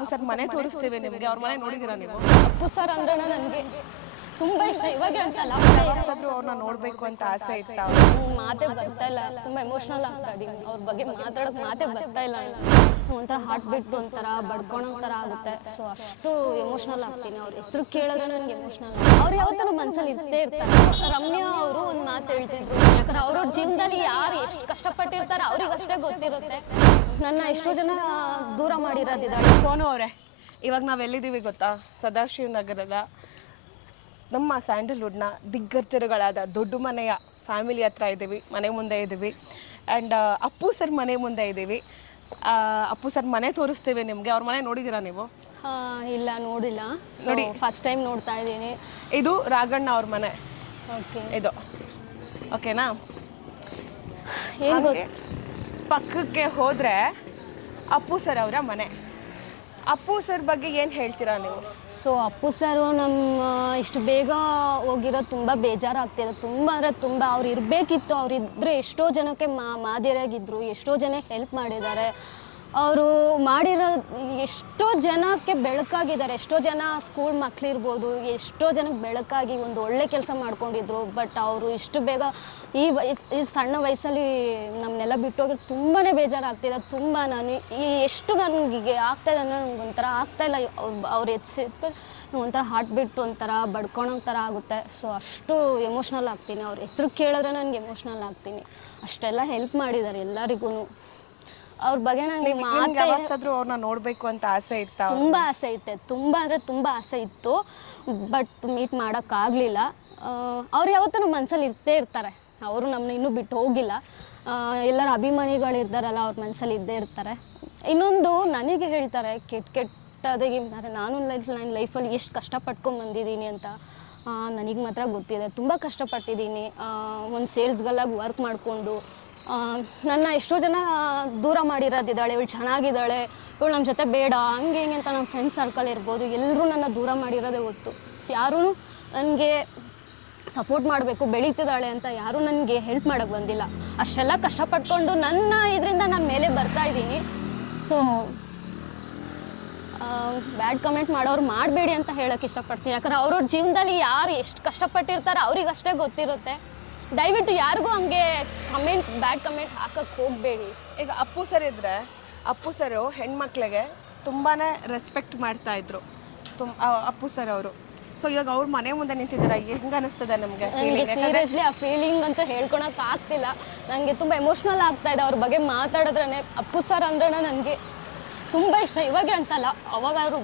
Appu sir ಮನೆ ತೋರಿಸ್ತೀವಿ ನಿಮ್ಗೆ. ಅವ್ರ ಮನೆ ನೋಡಿದೀರಾ ನೀವು? ಅಪ್ಪು ಸರ್ ಅಂದ್ರೆ ನನಗೆ ತುಂಬಾ ಇಷ್ಟ. ಇವಾಗ ಅಂತಲ್ಲ, ಯಾವತ್ತಾದ್ರೂ ಅವ್ರನ್ನ ನೋಡ್ಬೇಕು ಅಂತ ಆಸೆ ಇತ್ತ? ಮಾತೇ ಬರ್ತಾ ಇಲ್ಲ, ತುಂಬಾ ಎಮೋಷನಲ್ ಆಗ್ತಾ ಇದೀನಿ. ಅವ್ರ ಬಗ್ಗೆ ಮಾತಾಡೋಕ್ ಮಾತೇ ಬರ್ತಾ ಇಲ್ಲ. ಒಂಥರ ಹಾರ್ಟ್ ಬಿಟ್ಟು ಒಂಥರ ಬಡ್ಕೊಳೋ ತರ ಆಗುತ್ತೆ. ಸೊ ಅಷ್ಟು ಎಮೋಷನಲ್ ಆಗ್ತೀನಿ. ಅವ್ರ ಹೆಸರು ಕೇಳಿದ್ರೆ ನನಗೆ ಎಮೋಷನಲ್. ಅವ್ರು ಯಾವತ್ತೂ ನಮ್ಮ ಮನಸ್ಸಲ್ಲಿ ಇರ್ತೇ ಇರ್ತಾರೆ. ರಮ್ಯಾ ಅವರು ಒಂದು ಮಾತು ಹೇಳ್ತಿದ್ರು, ಯಾಕಂದ್ರೆ ಅವ್ರವ್ರ ಜೀವನದಲ್ಲಿ ಯಾರು ಎಷ್ಟು ಕಷ್ಟಪಟ್ಟಿರ್ತಾರೆ ಅವ್ರಿಗಷ್ಟೇ ಗೊತ್ತಿರುತ್ತೆ. ನನ್ನ ಎಷ್ಟೋ ಜನ ದೂರ ಮಾಡಿರೋದಿದ್ದಾಳೆ. ಸೋನು ಅವರೇ, ಇವಾಗ ನಾವು ಎಲ್ಲಿದ್ದೀವಿ ಗೊತ್ತಾ? ಸದಾಶಿವ ನಗರದ ನಮ್ಮ ಸ್ಯಾಂಡಲ್ವುಡ್ನ ದಿಗ್ಗಜರುಗಳಾದ ದೊಡ್ಡ ಮನೆಯ ಫ್ಯಾಮಿಲಿ ಹತ್ರ ಇದ್ದೀವಿ. ಮನೆ ಮುಂದೆ ಇದ್ದೀವಿ. ಆ್ಯಂಡ್ ಅಪ್ಪು ಸರ್ ಮನೆ ಮುಂದೆ ಇದ್ದೀವಿ. ಅಪ್ಪು ಸರ್ ಮನೆ ತೋರಿಸ್ತೀವಿ ನಿಮಗೆ. ಅವ್ರ ಮನೆ ನೋಡಿದ್ದೀರಾ ನೀವು? ಇಲ್ಲ, ನೋಡಿಲ್ಲ. ನೋಡಿ, ಫಸ್ಟ್ ಟೈಮ್ ನೋಡ್ತಾ ಇದ್ದೀನಿ. ಇದು ರಾಘಣ್ಣ ಅವ್ರ ಮನೆ. ಓಕೆ, ಇದು ಓಕೆನಾ? ಏನು ಪಕ್ಕಕ್ಕೆ ಹೋದರೆ ಅಪ್ಪು ಸರ್ ಅವರ ಮನೆ. ಅಪ್ಪು ಸರ್ ಬಗ್ಗೆ ಏನು ಹೇಳ್ತೀರಾ ನೀವು? ಸೊ ಅಪ್ಪು ಸರು ನಮ್ಮ ಇಷ್ಟು ಬೇಗ ಹೋಗಿರೋದು ತುಂಬ ಬೇಜಾರಾಗ್ತಿದೆ. ತುಂಬ ಅಂದರೆ ತುಂಬ. ಅವ್ರು ಇರಬೇಕಿತ್ತು. ಅವರಿದ್ದರೆ ಎಷ್ಟೋ ಜನಕ್ಕೆ ಮಾದರಿಯಾಗಿದ್ದರು. ಎಷ್ಟೋ ಜನಕ್ಕೆ ಹೆಲ್ಪ್ ಮಾಡಿದ್ದಾರೆ. ಅವರು ಮಾಡಿರೋ ಎಷ್ಟೋ ಜನಕ್ಕೆ ಬೆಳಕಾಗಿದ್ದಾರೆ. ಎಷ್ಟೋ ಜನ ಸ್ಕೂಲ್ ಮಕ್ಕಳಿರ್ಬೋದು, ಎಷ್ಟೋ ಜನಕ್ಕೆ ಬೆಳಕಾಗಿ ಒಂದು ಒಳ್ಳೆ ಕೆಲಸ ಮಾಡ್ಕೊಂಡಿದ್ರು. ಬಟ್ ಅವರು ಇಷ್ಟು ಬೇಗ ಈ ಸಣ್ಣ ವಯಸ್ಸಲ್ಲಿ ನಮ್ಮನ್ನೆಲ್ಲ ಬಿಟ್ಟೋಗಿ ತುಂಬಾ ಬೇಜಾರಾಗ್ತಿದೆ. ತುಂಬ ನಾನು ಎಷ್ಟು ನನಗೆ ಆಗ್ತಾಯಿದೆ ಅಂದರೆ ನನಗೆ ಒಂಥರ ಆಗ್ತಾಯಿಲ್ಲ. ಅವ್ರು ಹೆಚ್ಚಿದ್ರೆ ಒಂಥರ ಹಾರ್ಟ್ ಬಿಟ್ಟು ಒಂಥರ ಬಡ್ಕೊಳೋ ಥರ ಆಗುತ್ತೆ. ಸೊ ಅಷ್ಟು ಎಮೋಷ್ನಲ್ ಆಗ್ತೀನಿ. ಅವ್ರ ಹೆಸರು ಕೇಳಿದ್ರೆ ನನಗೆ ಎಮೋಷ್ನಲ್ ಆಗ್ತೀನಿ. ಅಷ್ಟೆಲ್ಲ ಹೆಲ್ಪ್ ಮಾಡಿದ್ದಾರೆ ಎಲ್ಲರಿಗೂ. ಅವ್ರ ಬಗ್ಗೆ ನಂಗೆ ಯಾವತ್ತಾದ್ರೂ ಅವ್ರನ್ನ ನೋಡಬೇಕು ಅಂತ ಆಸೆ ಇತ್ತಾ? ತುಂಬ ಆಸೆ ಇತ್ತು. ತುಂಬ ಅಂದರೆ ತುಂಬ ಆಸೆ ಇತ್ತು. ಬಟ್ ಮೀಟ್ ಮಾಡೋಕ್ಕಾಗಲಿಲ್ಲ. ಅವ್ರು ಯಾವತ್ತೂ ನಮ್ಮ ಮನಸ್ಸಲ್ಲಿ ಇರ್ತೇ ಇರ್ತಾರೆ. ಅವರು ನಮ್ಮನ್ನ ಇನ್ನೂ ಬಿಟ್ಟು ಹೋಗಿಲ್ಲ. ಎಲ್ಲರ ಅಭಿಮಾನಿಗಳಿರ್ತಾರಲ್ಲ, ಅವ್ರ ಮನಸ್ಸಲ್ಲಿ ಇದ್ದೇ ಇರ್ತಾರೆ. ಇನ್ನೊಂದು ನನಗೆ ಹೇಳ್ತಾರೆ ಕೆಟ್ಟದಾಗಿ, ನಾನು ನನ್ನ ಲೈಫಲ್ಲಿ ಎಷ್ಟು ಕಷ್ಟಪಟ್ಕೊಂಡು ಬಂದಿದ್ದೀನಿ ಅಂತ ನನಗೆ ಮಾತ್ರ ಗೊತ್ತಿದೆ. ತುಂಬ ಕಷ್ಟಪಟ್ಟಿದ್ದೀನಿ. ಒಂದು ಸೇಲ್ಸ್ಗಲ್ಲಾಗಿ ವರ್ಕ್ ಮಾಡಿಕೊಂಡು ನನ್ನ ಎಷ್ಟೋ ಜನ ದೂರ ಮಾಡಿರೋದಿದ್ದಾಳೆ. ಇವಳು ಚೆನ್ನಾಗಿದ್ದಾಳೆ, ಇವಳು ನಮ್ಮ ಜೊತೆ ಬೇಡ, ಹಂಗೆ ಹಿಂಗೆ ಅಂತ ನಮ್ಮ ಫ್ರೆಂಡ್ಸ್ ಸರ್ಕಲ್ ಇರ್ಬೋದು, ಎಲ್ಲರೂ ನನ್ನ ದೂರ ಮಾಡಿರೋದೇ ಗೊತ್ತು. ಯಾರೂ ನನಗೆ ಸಪೋರ್ಟ್ ಮಾಡಬೇಕು, ಬೆಳೀತಿದ್ದಾಳೆ ಅಂತ ಯಾರೂ ನನಗೆ ಹೆಲ್ಪ್ ಮಾಡೋಕ್ಕೆ ಬಂದಿಲ್ಲ. ಅಷ್ಟೆಲ್ಲ ಕಷ್ಟಪಟ್ಕೊಂಡು ನನ್ನ ಇದರಿಂದ ನಾನು ಮೇಲೆ ಬರ್ತಾಯಿದ್ದೀನಿ. ಸೊ ಬ್ಯಾಡ್ ಕಮೆಂಟ್ ಮಾಡೋರು ಮಾಡಬೇಡಿ ಅಂತ ಹೇಳೋಕ್ಕೆ ಇಷ್ಟಪಡ್ತೀನಿ. ಯಾಕಂದ್ರೆ ಅವ್ರವ್ರ ಜೀವನದಲ್ಲಿ ಯಾರು ಎಷ್ಟು ಕಷ್ಟಪಟ್ಟಿರ್ತಾರೆ ಅವ್ರಿಗಷ್ಟೇ ಗೊತ್ತಿರುತ್ತೆ. ದಯವಿಟ್ಟು ಯಾರಿಗೂ ಹಂಗೆ ಬ್ಯಾಡ್ ಕಮೆಂಟ್ ಹಾಕಕ್ಕೆ ಹೋಗಬೇಡಿ. ಈಗ ಅಪ್ಪು ಸರ್ ಇದ್ದರೆ, ಅಪ್ಪು ಸರು ಹೆಣ್ಮಕ್ಳಿಗೆ ತುಂಬಾ ರೆಸ್ಪೆಕ್ಟ್ ಮಾಡ್ತಾಯಿದ್ರು ಅಪ್ಪು ಸರ್ ಅವರು. ಸೊ ಇವಾಗ ಅವ್ರ ಮನೆ ಮುಂದೆ ನಿಂತಿದ್ದಾರೆ, ಹೆಂಗೆ ಅನಿಸ್ತದೆ ನಮಗೆ? ಸೀರಿಯಸ್ಲಿ ಆ ಫೀಲಿಂಗ್ ಅಂತೂ ಹೇಳ್ಕೊಳಕ್ಕೆ ಆಗ್ತಿಲ್ಲ. ನನಗೆ ತುಂಬ ಎಮೋಷ್ನಲ್ ಆಗ್ತಾಯಿದೆ ಅವ್ರ ಬಗ್ಗೆ ಮಾತಾಡಿದ್ರೇ. ಅಪ್ಪು ಸರ್ ಅಂದ್ರೆ ನನಗೆ ತುಂಬ ಇಷ್ಟ. ಇವಾಗ ಅಂತಲ್ಲ, ಅವಾಗ ಅವರು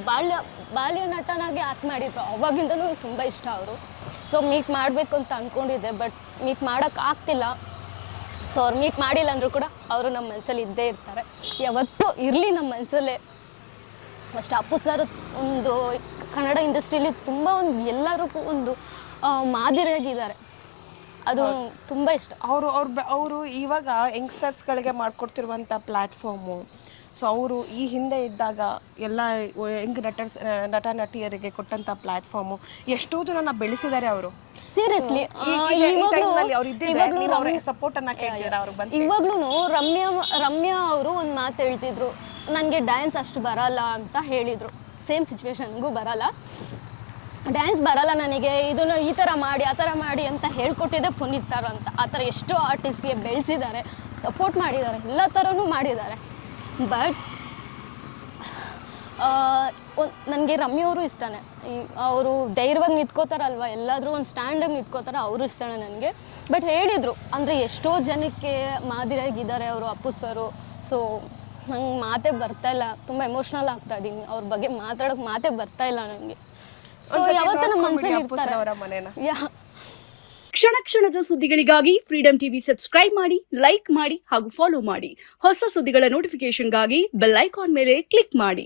ಬಾಲ್ಯ ನಟನಾಗಿ ಆಕ್ಟ್ ಮಾಡಿದ್ರು. ಅವಾಗಿಂದನೂ ತುಂಬ ಇಷ್ಟ ಅವರು. ಸೊ ಮೀಟ್ ಮಾಡಬೇಕು ಅಂತ ಅಂದ್ಕೊಂಡಿದ್ದೆ, ಬಟ್ ಮೀಟ್ ಮಾಡೋಕ್ಕೆ ಆಗ್ತಿಲ್ಲ. ಸೊ ಅವ್ರು ಮೀಟ್ ಮಾಡಿಲ್ಲ ಅಂದರೂ ಕೂಡ ಅವರು ನಮ್ಮ ಮನಸ್ಸಲ್ಲಿ ಇದ್ದೇ ಇರ್ತಾರೆ. ಯಾವತ್ತೂ ಇರಲಿ ನಮ್ಮ ಮನಸ್ಸಲ್ಲೇ. ಅಷ್ಟು ಅಪ್ಪು ಸರ್ ಒಂದು ಕನ್ನಡ ಇಂಡಸ್ಟ್ರಿಯಲ್ಲಿ ತುಂಬ ಎಲ್ಲರಿಗೂ ಒಂದು ಮಾದರಿಯಾಗಿದ್ದಾರೆ. ಅದು ತುಂಬ ಇಷ್ಟ. ಅವರು ಇವಾಗ ಯಂಗ್ಸ್ಟರ್ಸ್ಗಳಿಗೆ ಮಾಡಿಕೊಡ್ತಿರುವಂಥ ಪ್ಲ್ಯಾಟ್ಫಾರ್ಮು. ಸೊ ಅವರು ಈ ಹಿಂದೆ ಇದ್ದಾಗ ಎಲ್ಲ ಯಂಗ್ ನಟ ನಟಿಯರಿಗೆ ಕೊಟ್ಟಂಥ ಪ್ಲ್ಯಾಟ್ಫಾರ್ಮು ಎಷ್ಟೋ ಜನ ಬೆಳೆಸಿದ್ದಾರೆ ಅವರು. ಸೀರಿಯಸ್ಲಿ ಇವಾಗ್ಲೂ ರಮ್ಯಾ ಅವರು ಒಂದು ಮಾತು ಹೇಳ್ತಿದ್ರು, ನನಗೆ ಡ್ಯಾನ್ಸ್ ಅಷ್ಟು ಬರಲ್ಲ ಅಂತ ಹೇಳಿದರು. ಸೇಮ್ ಸಿಚುವೇಶನ್ಗೂ ಬರಲ್ಲ, ಡ್ಯಾನ್ಸ್ ಬರಲ್ಲ ನನಗೆ, ಇದನ್ನು ಈ ಥರ ಮಾಡಿ ಆ ಥರ ಮಾಡಿ ಅಂತ ಹೇಳ್ಕೊಟ್ಟಿದ್ದೆ ಪುನೀತ್ ಸರ್ ಅಂತ. ಆ ಥರ ಎಷ್ಟೋ ಆರ್ಟಿಸ್ಟ್ಗೆ ಬೆಳೆಸಿದ್ದಾರೆ, ಸಪೋರ್ಟ್ ಮಾಡಿದ್ದಾರೆ, ಎಲ್ಲ ಥರನೂ ಮಾಡಿದ್ದಾರೆ. ಬಟ್ ನನಗೆ ರಮ್ಯವರು ಇಷ್ಟನೇ. ಅವರು ಧೈರ್ಯವಾಗಿ ನಿಂತ್ಕೋತಾರಲ್ವ, ಎಲ್ಲಾದರೂ ಒಂದು ಸ್ಟ್ಯಾಂಡಾಗಿ ನಿಂತ್ಕೋತಾರೆ, ಅವರು ಇಷ್ಟನೇ ನನಗೆ. ಬಟ್ ಹೇಳಿದರು ಅಂದರೆ ಎಷ್ಟೋ ಜನಕ್ಕೆ ಮಾದರಿಯಾಗಿದ್ದಾರೆ ಅವರು ಅಪ್ಪು ಸರು. ಸೊ ನಂಗೆ ಮಾತೇ ಬರ್ತಾಯಿಲ್ಲ, ತುಂಬ ಎಮೋಷ್ನಲ್ ಆಗ್ತಾ ಇದ್ದೀನಿ. ಅವ್ರ ಬಗ್ಗೆ ಮಾತಾಡೋಕೆ ಮಾತೇ ಬರ್ತಾಯಿಲ್ಲ ನನಗೆ. ಸೊ ಯಾವತ್ತೂ ನಮ್ಮ ಮನಸ್ಸಲ್ಲಿ ಇರ್ತಾರೆ. ಕ್ಷಣ ಕ್ಷಣದ ಸುದ್ದಿಗಳಿಗಾಗಿ ಫ್ರೀಡಂ ಟಿವಿ ಸಬ್ಸ್ಕ್ರೈಬ್ ಮಾಡಿ, ಲೈಕ್ ಮಾಡಿ ಹಾಗೂ ಫಾಲೋ ಮಾಡಿ. ಹೊಸ ಸುದ್ದಿಗಳ ನೋಟಿಫಿಕೇಶನ್ಗಾಗಿ ಬೆಲ್ ಐಕಾನ್ ಮೇಲೆ ಕ್ಲಿಕ್ ಮಾಡಿ.